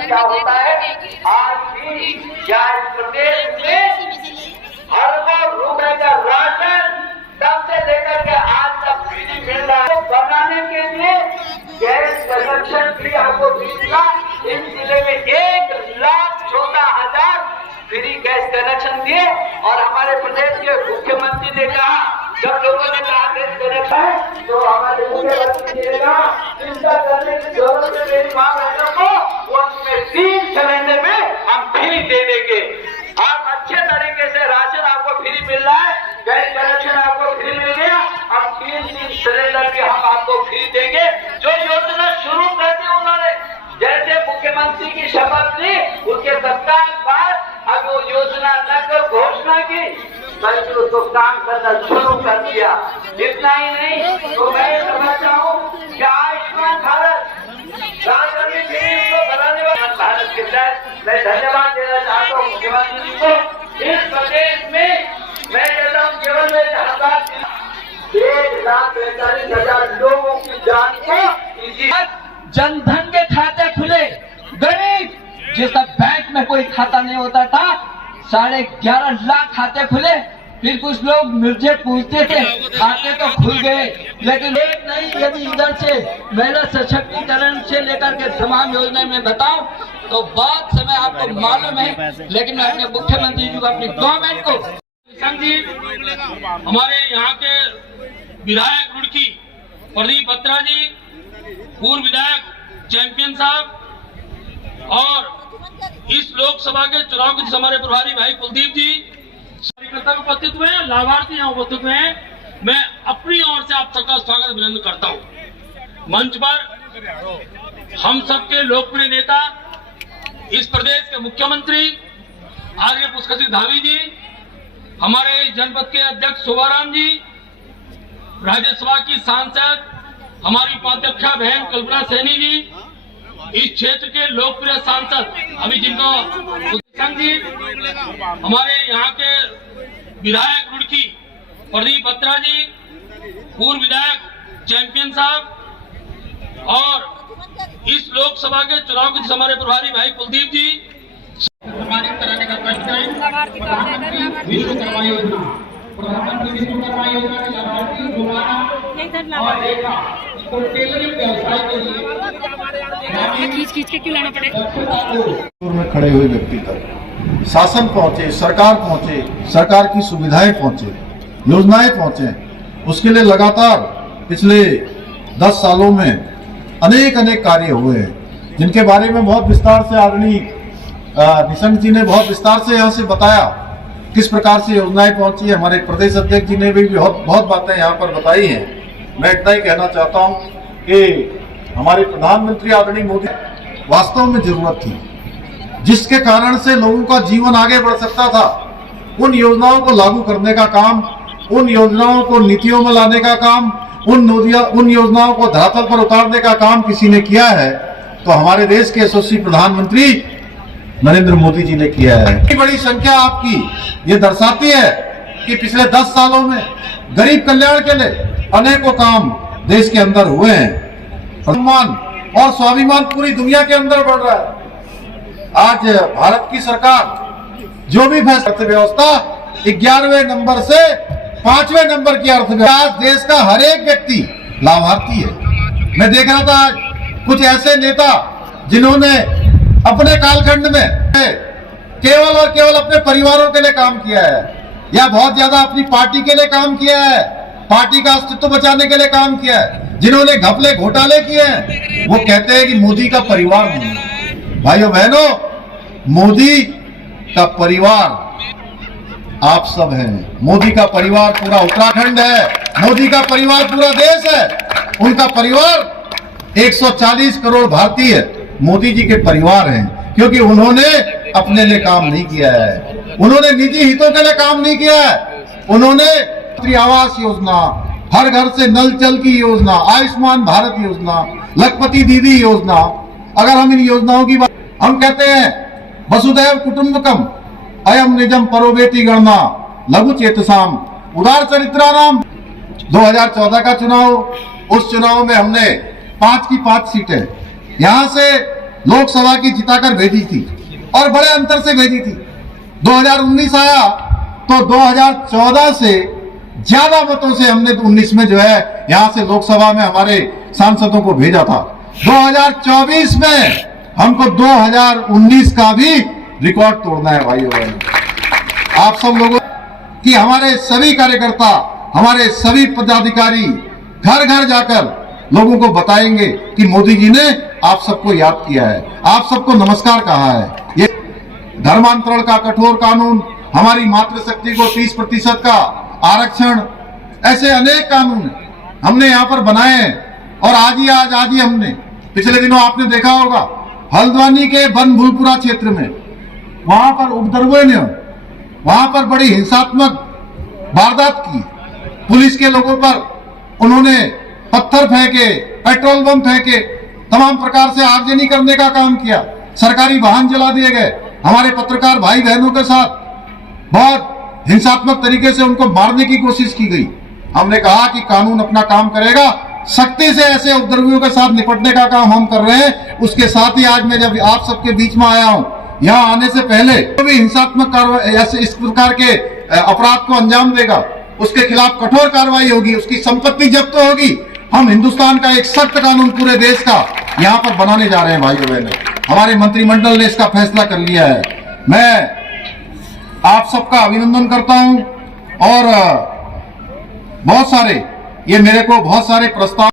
क्या होता है, आज भी क्या इस प्रदेश में अरबों रुपए का राशन तब से लेकर के आज तक फ्री मिल रहा है। बनाने के लिए गैस कनेक्शन भी आपको मिलेगा। इस जिले में 1,14,000 फ्री गैस कनेक्शन दिए और हमारे प्रदेश के मुख्यमंत्री ने कहा, जब लोगों ने कहा गैस कनेक्शन तो हमारे मुख्यमंत्री ने कहा चिंता करने की जरूरत है मेरी माँ बहनों को, उसमें 3 सिलेंडर में हम फ्री दे देंगे। आप अच्छे तरीके से राशन आपको फ्री मिल रहा है, गैस कनेक्शन आपको फ्री मिल गया, अब 3 सिलेंडर भी हम आपको फ्री देंगे। जो योजना शुरू कर दी उन्होंने, जैसे मुख्यमंत्री की शपथ ली उसके 7 बाद अब वो योजना न कर घोषणा की, बल्कि उसको काम करना शुरू कर दिया। इतना ही नहीं तो मैं समझता हूँ कि आयुष्मान भारत बनाने वाला भारत के तहत मैं धन्यवाद देना चाहता हूँ मुख्यमंत्री जी को। इस प्रदेश में मैं कहता हूँ केवल 1,45,000 लोगों की जान को जनधन के खाते खुले, गरीब जिसका बैंक में कोई खाता नहीं होता था 11.5 लाख खाते खुले। फिर कुछ लोग मुझे पूछते थे खाते तो खुल गए, लेकिन एक नहीं, यदि इधर से महिला सशक्तिकरण से लेकर के तमाम योजना में बताऊं तो बहुत समय आपको मालूम है, लेकिन मैं अपने मुख्यमंत्री जी को, अपनी गवर्नमेंट को, जी हमारे यहाँ के विधायक रुड़की प्रदीप बत्रा जी, पूर्व विधायक चैंपियन साहब और इस लोकसभा के चुनाव के हमारे प्रभारी भाई कुलदीप जी, कार्यकर्ता उपस्थित हुए हैं, लाभार्थी यहाँ उपस्थित हुए हैं। मैं अपनी ओर से आप सबका स्वागत अभिनंदन करता हूँ। मंच पर हम सबके लोकप्रिय नेता, इस प्रदेश के मुख्यमंत्री आर्य पुष्कर सिंह धामी जी, हमारे जनपद के अध्यक्ष शोभाराम जी, राज्यसभा की सांसद हमारी उपाध्यक्षा बहन कल्पना सैनी जी, इस क्षेत्र के लोकप्रिय सांसद अभी जिनको जी, हमारे यहाँ के विधायक रुड़की प्रदीप बत्रा जी, पूर्व विधायक चैंपियन साहब और इस लोकसभा के चुनाव के हमारे प्रभारी भाई कुलदीप जी, सम्मानित कराने का प्रश्न है। विश्वकर्मा योजना, प्रधानमंत्री विश्वकर्मा योजना के लाभार्थी दोबारा और देखा तो टेलरिंग व्यवसाय के लिए खींच के क्यों लाना पड़ेगा। में खड़े हुए व्यक्ति तक शासन पहुंचे, सरकार पहुंचे, सरकार की सुविधाएं पहुंचे, योजनाएं पहुंचे, उसके लिए लगातार पिछले 10 सालों में अनेक कार्य हुए हैं, जिनके बारे में बहुत विस्तार से आदरणीय निशंक जी ने बहुत विस्तार से यहाँ से बताया किस प्रकार से योजनाएं पहुंची है। हमारे प्रदेश अध्यक्ष जी ने भी बहुत बातें यहाँ पर बताई हैं। मैं इतना ही कहना चाहता हूँ कि हमारे प्रधानमंत्री आदरणीय मोदी वास्तव में जरूरत थी, जिसके कारण से लोगों का जीवन आगे बढ़ सकता था। उन योजनाओं को लागू करने का काम, उन योजनाओं को नीतियों में लाने का काम, उन योजनाओं को धरातल पर उतारने का काम किसी ने किया है तो हमारे देश के यशस्वी प्रधानमंत्री नरेंद्र मोदी जी ने किया है। इतनी बड़ी संख्या आपकी ये दर्शाती है कि पिछले 10 सालों में गरीब कल्याण के लिए अनेकों काम देश के अंदर हुए हैं। सम्मान और स्वाभिमान पूरी दुनिया के अंदर बढ़ रहा है। आज भारत की सरकार जो भी अर्थव्यवस्था 11वें नंबर से 5वें नंबर की अर्थव्यवस्था, आज देश का हर एक व्यक्ति लाभार्थी है। मैं देख रहा था कुछ ऐसे नेता जिन्होंने अपने कालखंड में केवल और केवल अपने परिवारों के लिए काम किया है या बहुत ज्यादा अपनी पार्टी के लिए काम किया है, पार्टी का अस्तित्व बचाने के लिए काम किया है, जिन्होंने घपले घोटाले किए हैं, वो कहते हैं कि मोदी का परिवार नहीं। भाइयों बहनों, मोदी का परिवार आप सब हैं। मोदी का परिवार पूरा उत्तराखंड है, मोदी का परिवार पूरा देश है। उनका परिवार 140 करोड़ भारतीय मोदी जी के परिवार हैं, क्योंकि उन्होंने अपने लिए काम नहीं किया है, उन्होंने निजी हितों के लिए काम नहीं किया है। उन्होंने आवास योजना, हर घर से नल जल की योजना, आयुष्मान भारत योजना, लखपति दीदी योजना, अगर हम इन योजनाओं की बात, हम कहते हैं वसुधैव कुटुंबकम अयम निजम परोवेति गणना लघु चेतसाम उदार चरित्रानाम। 2014 का चुनाव, उस चुनाव में हमने 5 की 5 सीटें, यहां से लोकसभा की जिताकर भेजी थी और बड़े अंतर से भेजी थी। 2019 आया तो 2014 से ज्यादा मतों से हमने 19 में जो है यहां से लोकसभा में हमारे सांसदों को भेजा था। 2024 में हमको 2019 का भी रिकॉर्ड तोड़ना है भाइयों बहनों। आप सब लोगों कि हमारे सभी कार्यकर्ता, हमारे सभी पदाधिकारी घर घर जाकर लोगों को बताएंगे कि मोदी जी ने आप सबको याद किया है, आप सबको नमस्कार कहा है। ये धर्मांतरण का कठोर कानून, हमारी मातृशक्ति को 30% का आरक्षण, ऐसे अनेक कानून हमने यहाँ पर बनाए हैं। और आज ही हमने पिछले दिनों आपने देखा होगा हल्द्वानी के बनभूलपुरा क्षेत्र में, वहां पर उपद्रवियों ने वहां पर बड़ी हिंसात्मक वारदात की। पुलिस के लोगों पर उन्होंने पत्थर फेंके, पेट्रोल बम फेंके, तमाम प्रकार से आगजनी करने का काम किया। सरकारी वाहन जला दिए गए। हमारे पत्रकार भाई बहनों के साथ बहुत हिंसात्मक तरीके से उनको मारने की कोशिश की गई। हमने कहा कि कानून अपना काम करेगा, सख्ती से ऐसे उपद्रवियों के साथ निपटने का काम हम कर रहे हैं। उसके साथ ही आज मैं जब आप सबके बीच में आया हूं, यहाँ आने से पहले जो भी हिंसात्मक कार्रवाई ऐसे इस प्रकार के अपराध को अंजाम देगा उसके खिलाफ कठोर कार्रवाई होगी, उसकी संपत्ति जब्त होगी। हम हिंदुस्तान का एक सख्त कानून पूरे देश का यहाँ पर बनाने जा रहे हैं भाइयों बहनों। हमारे मंत्रिमंडल ने इसका फैसला कर लिया है। मैं आप सबका अभिनंदन करता हूं और बहुत सारे प्रस्ताव